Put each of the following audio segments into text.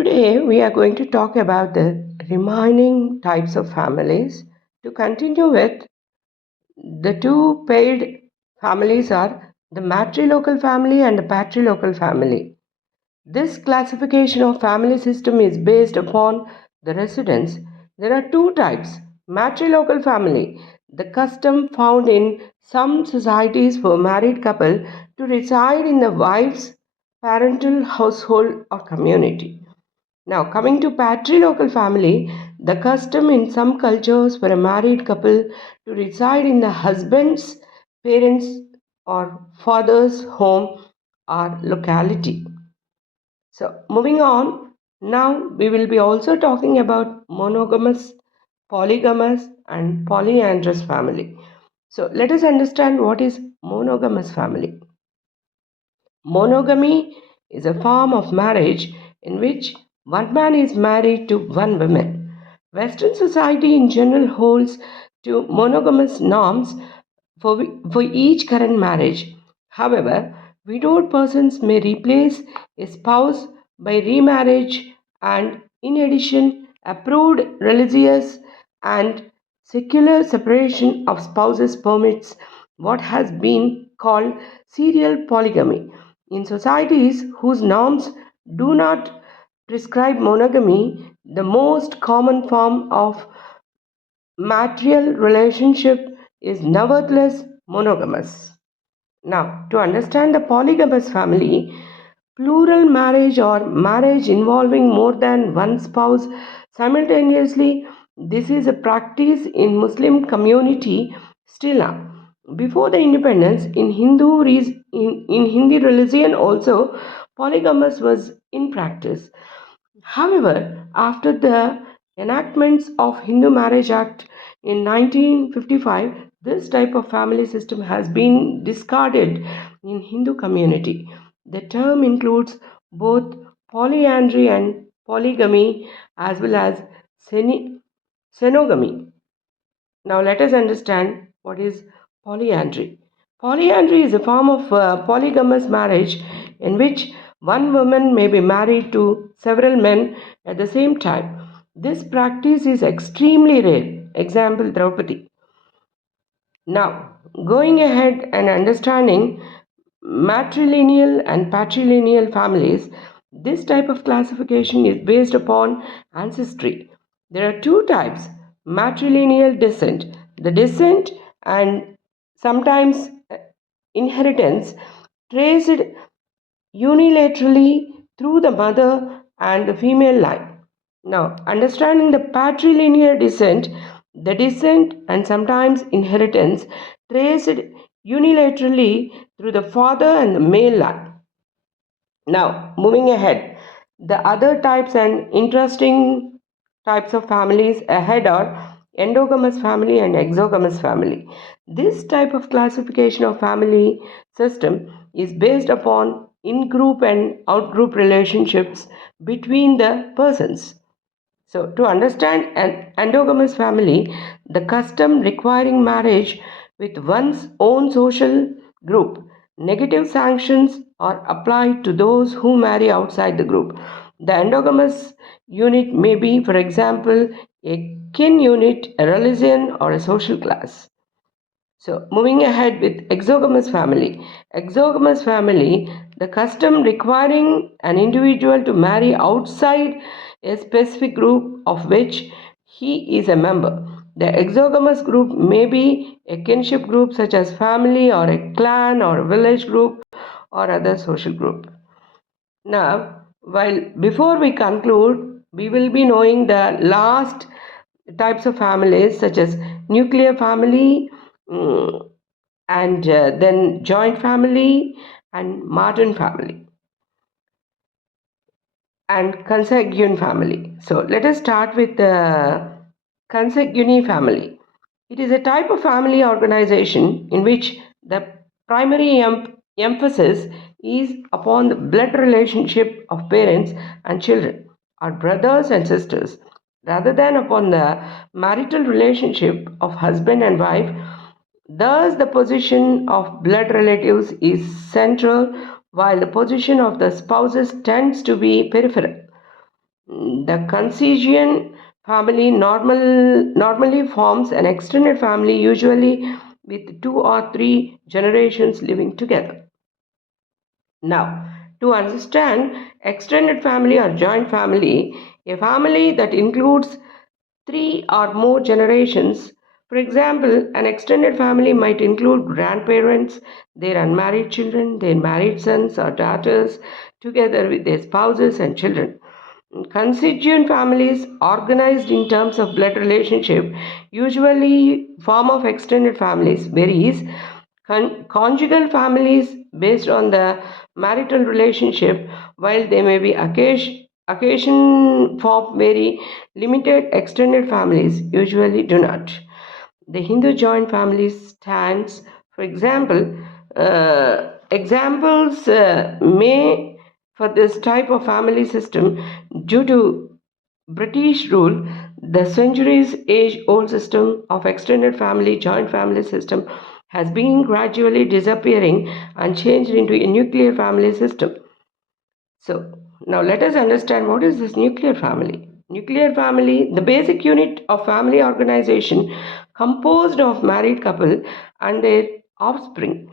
Today we are going to talk about the remaining types of families. To continue with, the two paired families are the matrilocal family and the patrilocal family. This classification of family system is based upon the residence. There are two types. Matrilocal family, the custom found in some societies for married couple to reside in the wife's parental household or community. Now, coming to patrilocal family, the custom in some cultures for a married couple to reside in the husband's parents or father's home or locality. So, moving on, now we will be also talking about monogamous, polygamous, and polyandrous family. So, let us understand what is monogamous family. Monogamy is a form of marriage in which one man is married to one woman. Western society in general holds to monogamous norms for each current marriage. However, widowed persons may replace a spouse by remarriage, and in addition, approved religious and secular separation of spouses permits what has been called serial polygamy. In societies whose norms do not prescribe monogamy, the most common form of material relationship is nevertheless monogamous. Now, to understand the polygamous family, plural marriage or marriage involving more than one spouse simultaneously, this is a practice in Muslim community still now. Before the independence, in Hindi religion also, polygamous was in practice. However, after the enactments of Hindu Marriage Act in 1955, this type of family system has been discarded in Hindu community. The term includes both polyandry and polygamy as well as xenogamy. Now let us understand what is polyandry. Polyandry is a form of polygamous marriage in which one woman may be married to several men at the same time. This practice is extremely rare. Example Draupadi. Now, going ahead and understanding matrilineal and patrilineal families, this type of classification is based upon ancestry. There are two types: matrilineal descent, the descent and sometimes inheritance traced unilaterally through the mother and the female line. Now, understanding the patrilineal descent, the descent and sometimes inheritance traced unilaterally through the father and the male line. Now, moving ahead, the other types and interesting types of families ahead are endogamous family and exogamous family. This type of classification of family system is based upon in-group and out-group relationships between the persons. So, to understand an endogamous family, the custom requiring marriage with one's own social group, negative sanctions are applied to those who marry outside the group. The endogamous unit may be, for example, a kin unit, a religion, or a social class. So, moving ahead with exogamous family. Exogamous family, the custom requiring an individual to marry outside a specific group of which he is a member. The exogamous group may be a kinship group such as family or a clan or a village group or other social group. Now, while before we conclude, we will be knowing the last types of families such as nuclear family, and then joint family and modern family and consanguine family. So let us start with the consanguine family. It is a type of family organization in which the primary emphasis is upon the blood relationship of parents and children or brothers and sisters rather than upon the marital relationship of husband and wife. Thus, the position of blood relatives is central while the position of the spouses tends to be peripheral. The consanguine family normally forms an extended family, usually with 2 or 3 generations living together. Now, to understand extended family or joint family, a family that includes 3 or more generations. For example, an extended family might include grandparents, their unmarried children, their married sons or daughters, together with their spouses and children. Constituent families organized in terms of blood relationship, usually form of extended families varies. Conjugal families based on the marital relationship, while they may be occasion for very limited extended families, usually do not. The Hindu joint family stands, for example, examples may for this type of family system due to British rule, the centuries age old system of extended family, joint family system has been gradually disappearing and changed into a nuclear family system. So, now let us understand what is this nuclear family. Nuclear family, the basic unit of family organization composed of married couple and their offspring.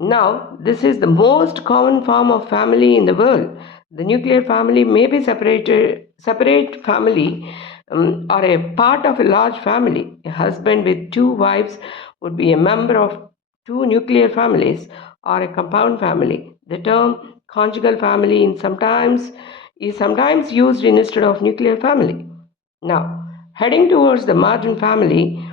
Now, this is the most common form of family in the world. The nuclear family may be separate family or a part of a large family. A husband with 2 wives would be a member of 2 nuclear families or a compound family. The term conjugal family is sometimes used instead of nuclear family. Now, heading towards the modern family,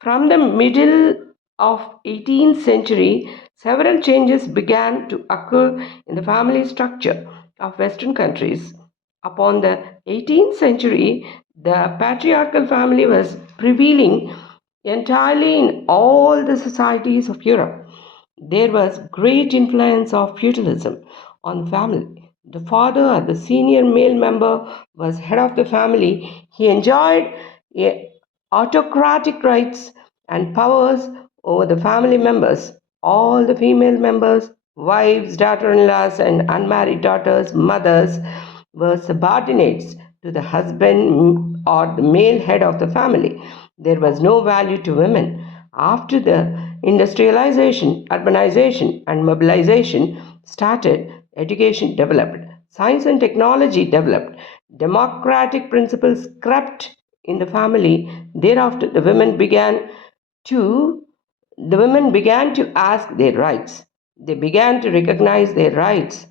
from the middle of 18th century, several changes began to occur in the family structure of Western countries. Upon the 18th century, the patriarchal family was prevailing entirely in all the societies of Europe. There was great influence of feudalism on the family. The father or the senior male member was head of the family. He enjoyed autocratic rights and powers over the family members. All the female members, wives, daughter in laws, and unmarried daughters, mothers, were subordinates to the husband or the male head of the family. There was no value to women. After the industrialization, urbanization, and mobilization started, education developed, science and technology developed, democratic principles crept in the family. Thereafter, to the women began to ask their rights. They began to recognize their rights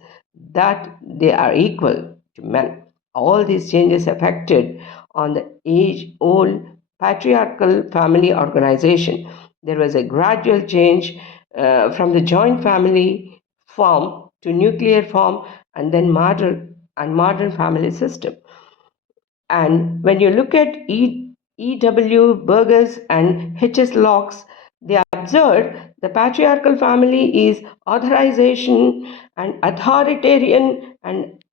that they are equal to men. All these changes affected on the age-old patriarchal family organization. There was a gradual change from the joint family form to nuclear form and then modern family system. And when you look at E.W. Burgess and H.S. Locke's, they observed the patriarchal family is authorization and authoritarian and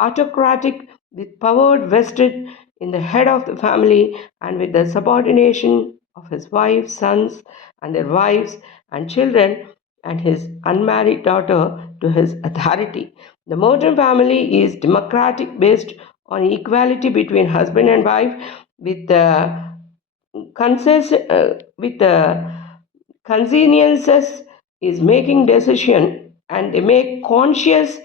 autocratic with power vested in the head of the family and with the subordination of his wife, sons, and their wives and children, and his unmarried daughter to his authority. The modern family is democratic based on equality between husband and wife with the with the conveniences is making decision and they make conscious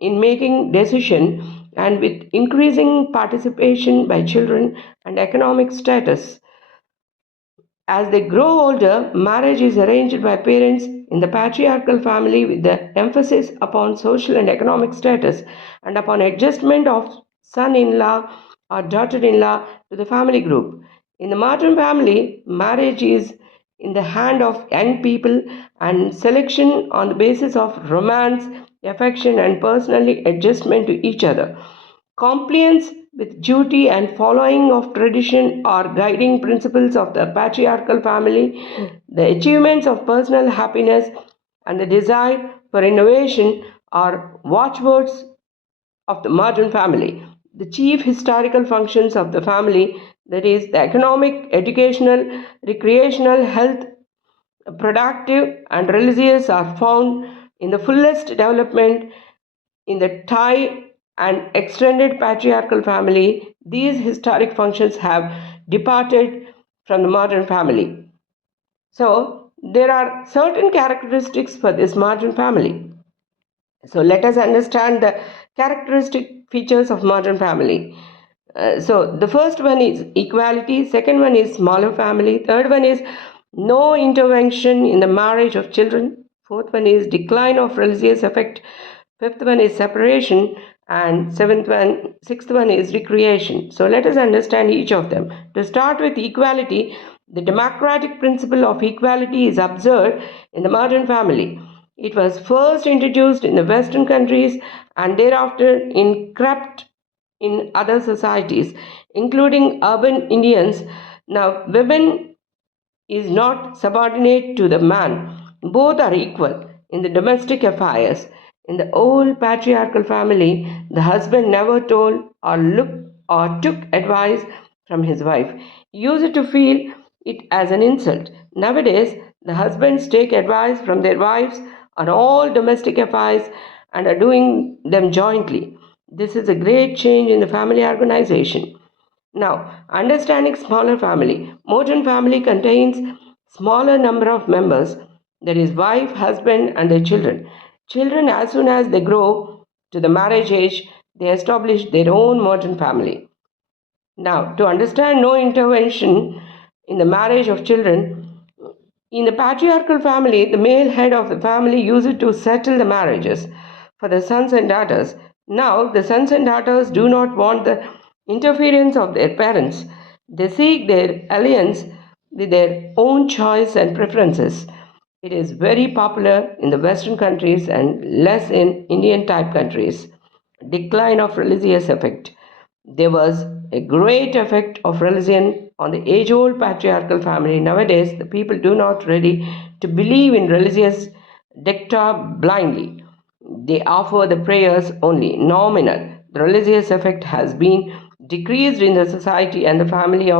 in making decision and with increasing participation by children and economic status. As they grow older, marriage is arranged by parents in the patriarchal family with the emphasis upon social and economic status and upon adjustment of son in law or daughter in law to the family group. In the modern family, marriage is in the hand of young people and selection on the basis of romance, affection, and personal adjustment to each other. Compliance with duty and following of tradition are guiding principles of the patriarchal family. The achievements of personal happiness and the desire for innovation are watchwords of the modern family. The chief historical functions of the family, that is, the economic, educational, recreational, health, productive, and religious, are found in the fullest development in the Thai and extended patriarchal family, these historic functions have departed from the modern family. So, there are certain characteristics for this modern family. So, let us understand the characteristic features of modern family. So, the first one is equality, second one is smaller family, third one is no intervention in the marriage of children, fourth one is decline of religious affect, fifth one is separation, and sixth one is recreation. So let us understand each of them. To start with equality, the democratic principle of equality is observed in the modern family. It was first introduced in the Western countries and thereafter crept in other societies, including urban Indians. Now, women is not subordinate to the man. Both are equal in the domestic affairs. In the old patriarchal family, the husband never told or looked or took advice from his wife. He used to feel it as an insult. Nowadays, the husbands take advice from their wives on all domestic affairs and are doing them jointly. This is a great change in the family organization. Now, understanding smaller family. Modern family contains smaller number of members, that is wife, husband and their children. Children, as soon as they grow to the marriage age, they establish their own modern family. Now, to understand no intervention in the marriage of children, in the patriarchal family, the male head of the family used to settle the marriages for the sons and daughters. Now, the sons and daughters do not want the interference of their parents. They seek their alliance with their own choice and preferences. It is very popular in the Western countries and less in Indian type countries. Decline of religious effect. There was a great effect of religion on the age old patriarchal family. Nowadays, the people do not ready to believe in religious dicta blindly. They offer the prayers only, nominal. The religious effect has been decreased in the society and the family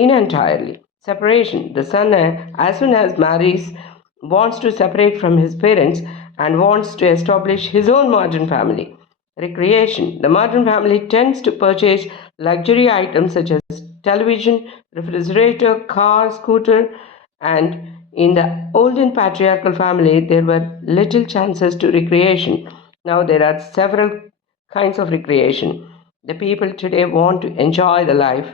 in entirely. Separation. The son, as soon as marries, wants to separate from his parents and wants to establish his own modern family. Recreation. The modern family tends to purchase luxury items such as television, refrigerator, car, scooter, and in the olden patriarchal family, there were little chances to recreation. Now there are several kinds of recreation. The people today want to enjoy the life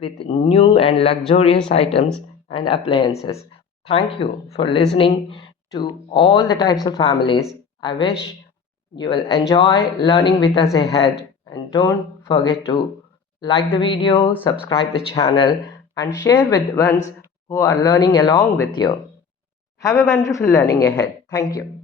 with new and luxurious items and appliances. Thank you for listening to all the types of families. I wish you will enjoy learning with us ahead, and don't forget to like the video, subscribe the channel and share with ones who are learning along with you. Have a wonderful learning ahead. Thank you.